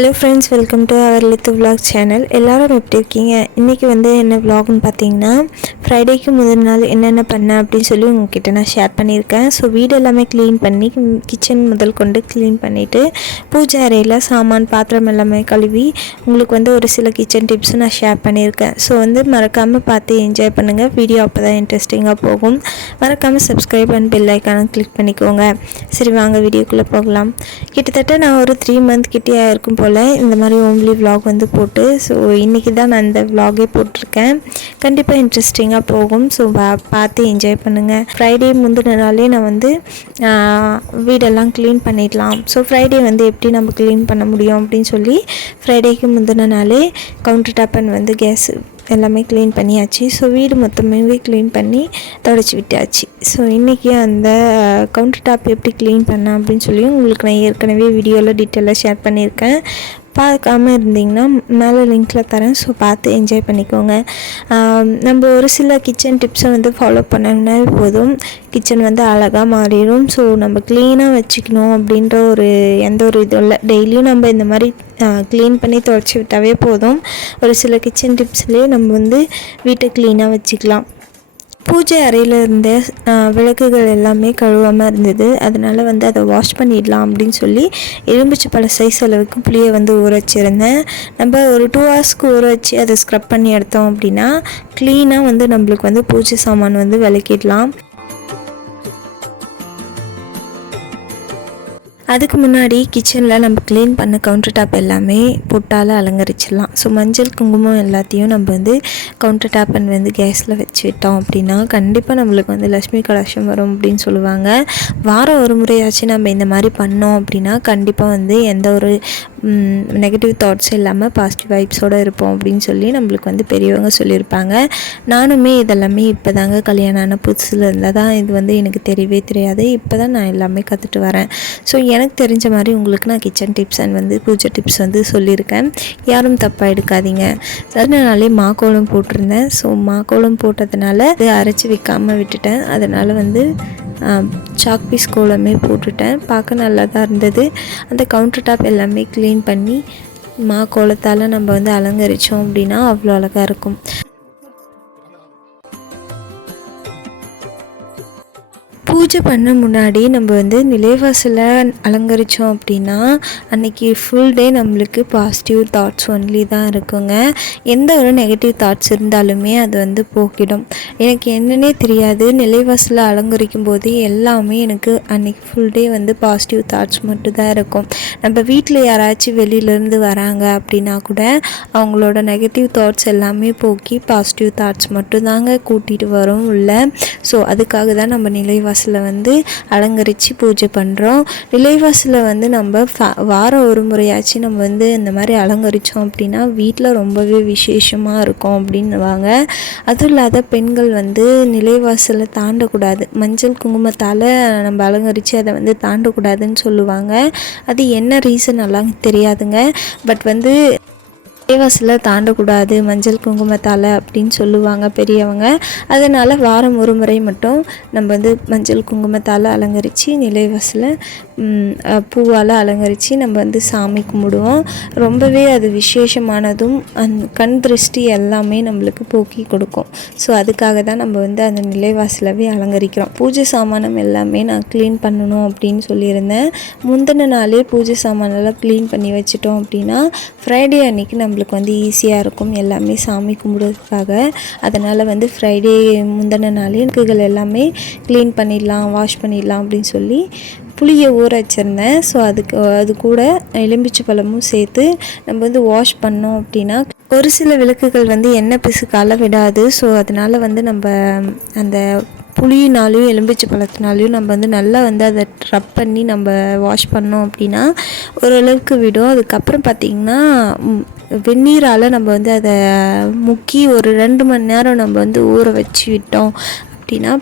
Hello friends, welcome to our Lithu vlog channel. எல்லோரும் எப்படி இருக்கீங்க? இன்றைக்கி என்ன விலாக்னு பார்த்தீங்கன்னா, ஃப்ரைடேக்கு முதல் நாள் என்னென்ன பண்ணேன் அப்படின்னு சொல்லி உங்ககிட்ட நான் ஷேர் பண்ணியிருக்கேன். ஸோ வீடு எல்லாமே க்ளீன் பண்ணி கிச்சன் முதல் கொண்டு க்ளீன் பண்ணிவிட்டு பூஜை அறையில் சாமான் பாத்திரம் எல்லாமே கழுவி உங்களுக்கு ஒரு சில கிச்சன் டிப்ஸும் நான் ஷேர் பண்ணியிருக்கேன். ஸோ மறக்காமல் பார்த்து என்ஜாய் பண்ணுங்கள். வீடியோ அப்போ தான் இன்ட்ரெஸ்டிங்காக போகும். மறக்காமல் சப்ஸ்கிரைப் அண்ட் பெல் ஐக்கானை கிளிக் பண்ணிக்கோங்க. சரி, வாங்க வீடியோக்குள்ளே போகலாம். கிட்டத்தட்ட நான் ஒரு 3 மந்த் கிட்டே இருக்கும் போல் இந்த மாதிரி ஓம்லி விலாக் போட்டு, ஸோ இன்றைக்கி தான் நான் இந்த விலாகே போட்டிருக்கேன். கண்டிப்பாக இன்ட்ரெஸ்டிங்காக போகும். ஸோ பார்த்து என்ஜாய் பண்ணுங்கள். ஃப்ரைடே முந்தின நாளே நான் வீடெல்லாம் க்ளீன் பண்ணிடலாம். ஸோ ஃப்ரைடே எப்படி நம்ம க்ளீன் பண்ண முடியும் அப்படின்னு சொல்லி ஃப்ரைடேக்கு முந்தின நாளே கவுண்டர் டாப் அண்ட் கேஸ் எல்லாமே க்ளீன் பண்ணியாச்சு. ஸோ வீடு மொத்தமாகவே க்ளீன் பண்ணி தொடச்சி விட்டாச்சு. ஸோ இன்றைக்கி அந்த கவுண்டர் டாப் எப்படி க்ளீன் பண்ணேன் அப்படின்னு சொல்லி உங்களுக்கு நான் ஏற்கனவே வீடியோவில் டீட்டெயிலாக ஷேர் பண்ணியிருக்கேன். பார்க்காமல் இருந்தீங்கன்னா மேலே லிங்க்கில் தரேன். ஸோ பார்த்து என்ஜாய் பண்ணிக்கோங்க. நம்ம ஒரு சில கிச்சன் டிப்ஸை ஃபாலோ பண்ணோம்னா போதும், கிச்சன் அழகாக மாறிடும். ஸோ நம்ம க்ளீனாக வச்சுக்கணும் அப்படின்ற எந்த ஒரு இதுவும் இல்லை. டெய்லியும் நம்ம இந்த மாதிரி க்ளீன் பண்ணி துடைச்சி விட்டாவே போதும். ஒரு சில கிச்சன் டிப்ஸ்லேயே நம்ம வீட்டை க்ளீனாக வச்சுக்கலாம். பூஜை அறையில் இருந்த விளக்குகள் எல்லாமே கழுவாமல் இருந்தது. அதனால் அதை வாஷ் பண்ணிடலாம் அப்படின்னு சொல்லி எலும்பிச்சை பழ சைஸ் அளவுக்கு புளியை ஊற வச்சுருந்தேன். நம்ம ஒரு 2 ஹவர்ஸ்க்கு ஊற வச்சு அதை ஸ்க்ரப் பண்ணி எடுத்தோம் அப்படின்னா க்ளீனாக நம்மளுக்கு பூஜை சாமான் விளக்கிடலாம். அதுக்கு முன்னாடி கிச்சனில் நம்ம க்ளீன் பண்ண கவுண்டர் டாப் எல்லாமே பொட்டால் அலங்கரிச்சிடலாம். ஸோ மஞ்சள் குங்குமம் எல்லாத்தையும் நம்ம கவுண்டர் டாப் கேஸில் வச்சு விட்டோம் அப்படின்னா கண்டிப்பாக நம்மளுக்கு லக்ஷ்மி கடாட்சம் வரும் அப்படின்னு சொல்லுவாங்க. வாரம் ஒரு முறையாச்சும் நம்ம இந்த மாதிரி பண்ணோம் அப்படின்னா கண்டிப்பாக எந்த ஒரு நெகட்டிவ் தாட்ஸ் இல்லாமல் பாசிட்டிவ் வைப்ஸோடு இருப்போம் அப்படின்னு சொல்லி நம்மளுக்கு பெரியவங்க சொல்லியிருப்பாங்க. நானுமே இதெல்லாமே இப்போ தாங்க கல்யாணம் ஆன புதுசில் இருந்தால் தான் இது எனக்கு தெரியவே தெரியாது. இப்போ தான் நான் எல்லாமே கற்றுட்டு வரேன். ஸோ எனக்கு தெரிஞ்ச மாதிரி உங்களுக்கு நான் கிச்சன் டிப்ஸ் அண்ட் பூஜை டிப்ஸ் சொல்லியிருக்கேன். யாரும் தப்பாக எடுக்காதீங்க. அதனாலே மாக்கோளம் போட்டிருந்தேன். ஸோ மாக்கோளம் போட்டதுனால அது அரைச்சி வைக்காமல் விட்டுட்டேன். அதனால் சாக் பீஸ் கோலமே போட்டுட்டேன். பார்க்க நல்லா தான் இருந்தது. அந்த கவுண்டர் டாப் எல்லாமே க்ளீன் பண்ணி கோலத்தால் நம்ம அலங்கரித்தோம் அப்படின்னா அவ்வளோ அழகாக இருக்கும். பூஜை பண்ண முன்னாடி நம்ம நிலைவாசலை அலங்கரித்தோம் அப்படின்னா அன்றைக்கி ஃபுல் டே நம்மளுக்கு பாசிட்டிவ் தாட்ஸ் ஒன்லி தான் இருக்குங்க. எந்த ஒரு நெகட்டிவ் தாட்ஸ் இருந்தாலுமே அது போக்கிடும். எனக்கு என்னன்னே தெரியாது, நிலைவாசலை அலங்கரிக்கும் போது எல்லாமே எனக்கு அன்றைக்கி ஃபுல் டே பாசிட்டிவ் தாட்ஸ் மட்டும் தான் இருக்கும். நம்ம வீட்டில் யாராச்சும் வெளியிலேருந்து வராங்க அப்படின்னா கூட அவங்களோட நெகட்டிவ் தாட்ஸ் எல்லாமே போக்கி பாசிட்டிவ் தாட்ஸ் மட்டும் தாங்க கூட்டிகிட்டு வரும் உள்ள. ஸோ அதுக்காக தான் நம்ம நிலைவாசல் அலங்கரித்து பூஜை பண்ணுறோம். நிலைவாசலில் நம்ம வாரம் ஒரு முறையாச்சும் நம்ம இந்த மாதிரி அலங்கரித்தோம் அப்படின்னா வீட்டில் ரொம்பவே விசேஷமாக இருக்கும் அப்படின்னுவாங்க. அதுவும் இல்லாத பெண்கள் நிலைவாசலை தாண்டக்கூடாது. மஞ்சள் குங்குமத்தால் நம்ம அலங்கரித்து அதை தாண்டக்கூடாதுன்னு சொல்லுவாங்க. அது என்ன ரீசன் எல்லாம் தெரியாதுங்க. பட் நிலைவாசலில் தாண்டக்கூடாது மஞ்சள் குங்குமத்தால் அப்படின்னு சொல்லுவாங்க பெரியவங்க. அதனால் வாரம் ஒரு முறை மட்டும் நம்ம மஞ்சள் குங்குமத்தால் அலங்கரித்து நிலைவாசலை பூவால் அலங்கரித்து நம்ம சாமி கும்பிடுவோம். ரொம்பவே அது விசேஷமானதும் கண் திருஷ்டி எல்லாமே நம்மளுக்கு போக்கி கொடுக்கும். ஸோ அதுக்காக தான் நம்ம அந்த நிலைவாசலவே அலங்கரிக்கிறோம். பூஜை சாமானம் எல்லாமே நான் க்ளீன் பண்ணணும் அப்படின்னு சொல்லியிருந்தேன். முந்தின நாளே பூஜை சாமானெல்லாம் க்ளீன் பண்ணி வச்சிட்டோம் அப்படின்னா ஃப்ரைடே அன்றைக்கி நம்மளுக்கு ஈஸியாக இருக்கும் எல்லாமே சாமி கும்பிடுறதுக்காக. அதனால் ஃப்ரைடே முந்தின நாளே விளக்குகள் எல்லாமே க்ளீன் பண்ணிடலாம், வாஷ் பண்ணிடலாம் அப்படின்னு சொல்லி புளியை ஊற வச்சுருந்தேன். ஸோ அது கூட எலும்பிச்சை பழமும் சேர்த்து நம்ம வாஷ் பண்ணோம் அப்படின்னா ஒரு சில விளக்குகள் எண்ணெய் பிசுக்கால விடாது. ஸோ அதனால் நம்ம அந்த புளியினாலையும் எலும்பிச்சை பழத்தினாலையும் நம்ம நல்லா அதை ரப் பண்ணி நம்ம வாஷ் பண்ணோம் அப்படின்னா ஓரளவுக்கு விடும். அதுக்கப்புறம் பார்த்திங்கன்னா வெந்நீரால் நம்ம அதை முக்கி ஒரு 2 மணி நேரம் நம்ம ஊற வச்சு விட்டோம் அப்படின்னா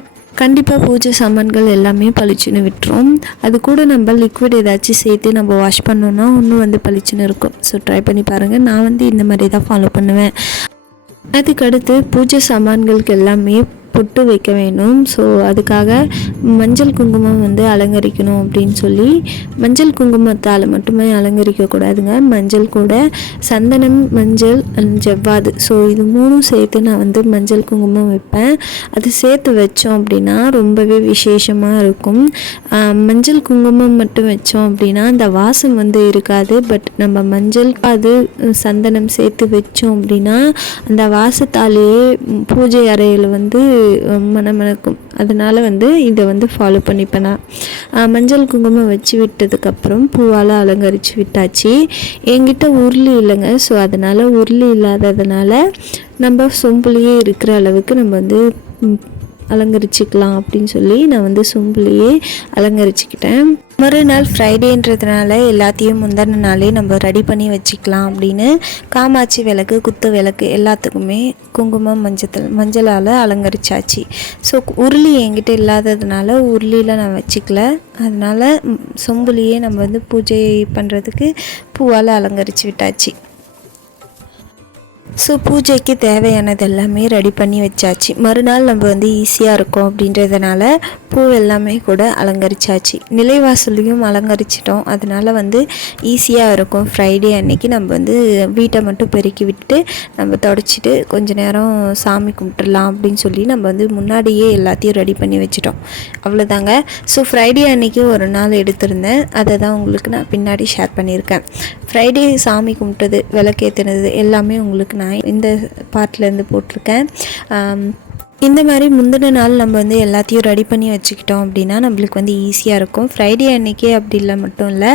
கண்டிப்பாக பூஜை சாமான்கள் எல்லாமே பளிச்சுன்னு விட்டுரும். அது கூட நம்ம லிக்விட் ஏதாச்சும் சேர்த்து நம்ம வாஷ் பண்ணோன்னா இன்னும் பளிச்சுன்னு இருக்கும். ஸோ ட்ரை பண்ணி பாருங்கள். நான் இந்த மாதிரி தான் ஃபாலோ பண்ணுவேன். அதுக்கடுத்து பூஜை சாமான்களுக்கு எல்லாமே பொட்டு வைக்க வேணும். ஸோ அதுக்காக மஞ்சள் குங்குமம் வந்து அலங்கரிக்கணும் அப்படின்னு சொல்லி மஞ்சள் குங்குமத்தால் மட்டுமே அலங்கரிக்கக்கூடாதுங்க. மஞ்சள் கூட சந்தனம், மஞ்சள், ஜவ்வாது, ஸோ இது 3 சேர்த்து நான் வந்து மஞ்சள் குங்குமம் வைப்பேன். அது சேர்த்து வச்சோம் அப்படின்னா ரொம்பவே விசேஷமாக இருக்கும். மஞ்சள் குங்குமம் மட்டும் வச்சோம் அப்படின்னா அந்த வாசம் வந்து இருக்காது. பட் நம்ம மஞ்சள் அது சந்தனம் சேர்த்து வச்சோம் அப்படின்னா அந்த வாசத்தாலேயே பூஜை அறையில் வந்து மணமணக்கும். அதனால் வந்து இதை வந்து ஃபாலோ பண்ணிப்பேன் நான். மஞ்சள் குங்குமம் வச்சு விட்டதுக்கப்புறம் பூவால் அலங்கரித்து விட்டாச்சு. என்கிட்ட உருளி இல்லைங்க. ஸோ அதனால் உருளி இல்லாததுனால நம்ம சொம்புலேயே இருக்கிற அளவுக்கு நம்ம வந்து அலங்கரிச்சிக்கலாம் அப்படின்னு சொல்லி நான் வந்து சொம்புலேயே அலங்கரிச்சுக்கிட்டேன். மறுநாள் ஃப்ரைடேன்றதுனால எல்லாத்தையும் முந்தின நாளே நம்ம ரெடி பண்ணி வச்சுக்கலாம் அப்படின்னு காமாட்சி விளக்கு, குத்து விளக்கு எல்லாத்துக்குமே குங்குமம், மஞ்சளால் அலங்கரிச்சாச்சு. ஸோ உருளி என்கிட்ட இல்லாததுனால உருளியில் நான் வச்சுக்கல. அதனால் சொம்புலேயே நம்ம வந்து பூஜை பண்ணுறதுக்கு பூவால் அலங்கரித்து விட்டாச்சு. ஸோ பூஜைக்கு தேவையானது எல்லாமே ரெடி பண்ணி வச்சாச்சு. மறுநாள் நம்ம வந்து ஈஸியாக இருக்கும் அப்படின்றதுனால பூ எல்லாமே கூட அலங்கரிச்சாச்சு. நிலைவாசலையும் அலங்கரிச்சிட்டோம். அதனால் வந்து ஈஸியாக இருக்கும். ஃப்ரைடே அன்னைக்கு நம்ம வந்து வீட்டை மட்டும் பெருக்கி விட்டு நம்ம தொடச்சிட்டு கொஞ்ச நேரம் சாமி கும்பிட்டுடலாம் அப்படின்னு சொல்லி நம்ம வந்து முன்னாடியே எல்லாத்தையும் ரெடி பண்ணி வச்சிட்டோம். அவ்வளோதாங்க. ஸோ ஃப்ரைடே அன்னைக்கு ஒரு நாள் எடுத்திருந்தேன். அதை தான் உங்களுக்கு நான் பின்னாடி ஷேர் பண்ணியிருக்கேன். ஃப்ரைடே சாமி கும்பிட்டது, விளக்கேற்றினது எல்லாமே உங்களுக்கு நான் இந்த பார்ட்லேருந்து போட்டிருக்கேன். இந்த மாதிரி முந்தின நாள் நம்ம வந்து எல்லாத்தையும் ரெடி பண்ணி வச்சுக்கிட்டோம் அப்படின்னா நம்மளுக்கு வந்து ஈஸியாக இருக்கும். ஃப்ரைடே அன்றைக்கே அப்படி இல்லை மட்டும் இல்லை,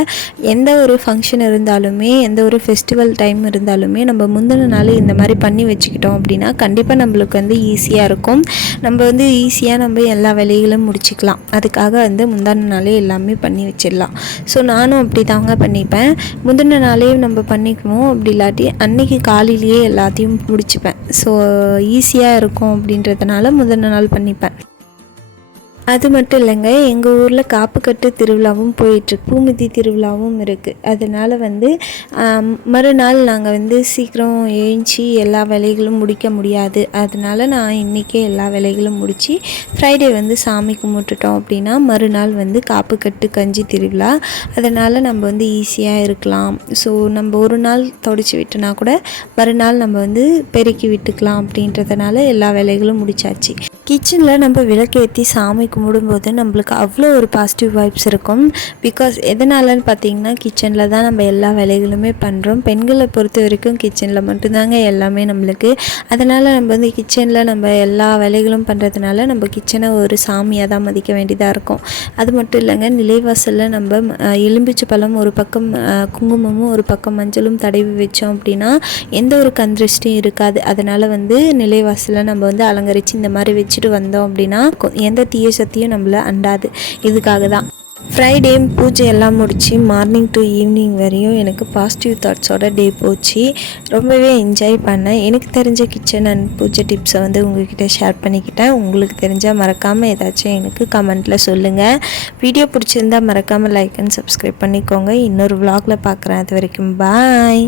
எந்த ஒரு ஃபங்க்ஷன் இருந்தாலுமே, எந்த ஒரு ஃபெஸ்டிவல் டைம் இருந்தாலுமே நம்ம முந்தின நாள் இந்த மாதிரி பண்ணி வச்சுக்கிட்டோம் அப்படின்னா கண்டிப்பாக நம்மளுக்கு வந்து ஈஸியாக இருக்கும். நம்ம வந்து ஈஸியாக நம்ம எல்லா வேலைகளும் முடிச்சிக்கலாம். அதுக்காக வந்து முந்தின நாளே எல்லாமே பண்ணி வச்சிடலாம். ஸோ நானும் அப்படி தாங்க பண்ணிப்பேன். முந்தின நாளே நம்ம பண்ணிக்குவோம். அப்படி இல்லாட்டி அன்றைக்கி காலையிலேயே எல்லாத்தையும் முடிச்சுப்பேன். ஸோ ஈஸியாக இருக்கும் அப்படின்றதுனால முதல் நாள் பண்ணிப்பேன். அது மட்டும் இல்லைங்க, எங்கள் ஊரில் காப்புக்கட்டு திருவிழாவும் போயிட்டுருக்கு, பூமிதி திருவிழாவும் இருக்குது. அதனால் வந்து மறுநாள் நாங்கள் வந்து சீக்கிரம் எழுந்துச்சி எல்லா வேலைகளும் முடிக்க முடியாது. அதனால் நான் இன்றைக்கே எல்லா வேலைகளும் முடித்து ஃப்ரைடே வந்து சாமி கும்பிட்டுட்டோம் அப்படின்னா மறுநாள் வந்து காப்புக்கட்டு கஞ்சி திருவிழா. அதனால் நம்ம வந்து ஈஸியாக இருக்கலாம். ஸோ நம்ம ஒரு நாள் தொடச்சி விட்டோன்னா கூட மறுநாள் நம்ம வந்து பெருக்கி விட்டுக்கலாம். அப்படின்றதுனால எல்லா வேலைகளும் முடிச்சாச்சு. கிச்சனில் நம்ம விளக்கேற்றி சாமி கும்பிடும்போது நம்மளுக்கு அவ்வளோ ஒரு பாசிட்டிவ் வைப்ஸ் இருக்கும். பிகாஸ் எதனாலன்னு பார்த்தீங்கன்னா கிச்சனில் தான் நம்ம எல்லா வேலைகளுமே பண்ணுறோம். பெண்களை பொறுத்த வரைக்கும் கிச்சனில் மட்டும்தாங்க எல்லாமே நம்மளுக்கு. அதனால் நம்ம வந்து கிச்சனில் நம்ம எல்லா வேலைகளும் பண்ணுறதுனால நம்ம கிச்சனை ஒரு சாமியாக தான் மதிக்க வேண்டியதாக இருக்கும். அது மட்டும் இல்லைங்க, நிலைவாசலில் நம்ம எலும்பிச்சை பழம் ஒரு பக்கம், குங்குமமும் ஒரு பக்கம் மஞ்சளும் தடவி வச்சோம் அப்படின்னா எந்த ஒரு கந்திருஷ்டியும் இருக்காது. அதனால் வந்து நிலைவாசலில் நம்ம வந்து அலங்கரித்து இந்த மாதிரி வச்சுட்டு வந்தோம் அப்படின்னா எந்த தீய சக்தியும் நம்மளை அண்டாது. இதுக்காக தான் ஃப்ரைடே பூஜை எல்லாம் முடித்து மார்னிங் டு ஈவினிங் வரையும் எனக்கு பாசிட்டிவ் தாட்ஸோட டே போச்சு. ரொம்பவே என்ஜாய் பண்ணேன். எனக்கு தெரிஞ்ச கிச்சன் அண்ட் பூஜை டிப்ஸை வந்து உங்கள்கிட்ட ஷேர் பண்ணிக்கிட்டேன். உங்களுக்கு தெரிஞ்சால் மறக்காமல் ஏதாச்சும் எனக்கு கமெண்ட்டில் சொல்லுங்கள். வீடியோ பிடிச்சிருந்தால் மறக்காமல் லைக் அண்ட் சப்ஸ்கிரைப் பண்ணிக்கோங்க. இன்னொரு vlogல பார்க்குறேன். அது வரைக்கும் பாய்.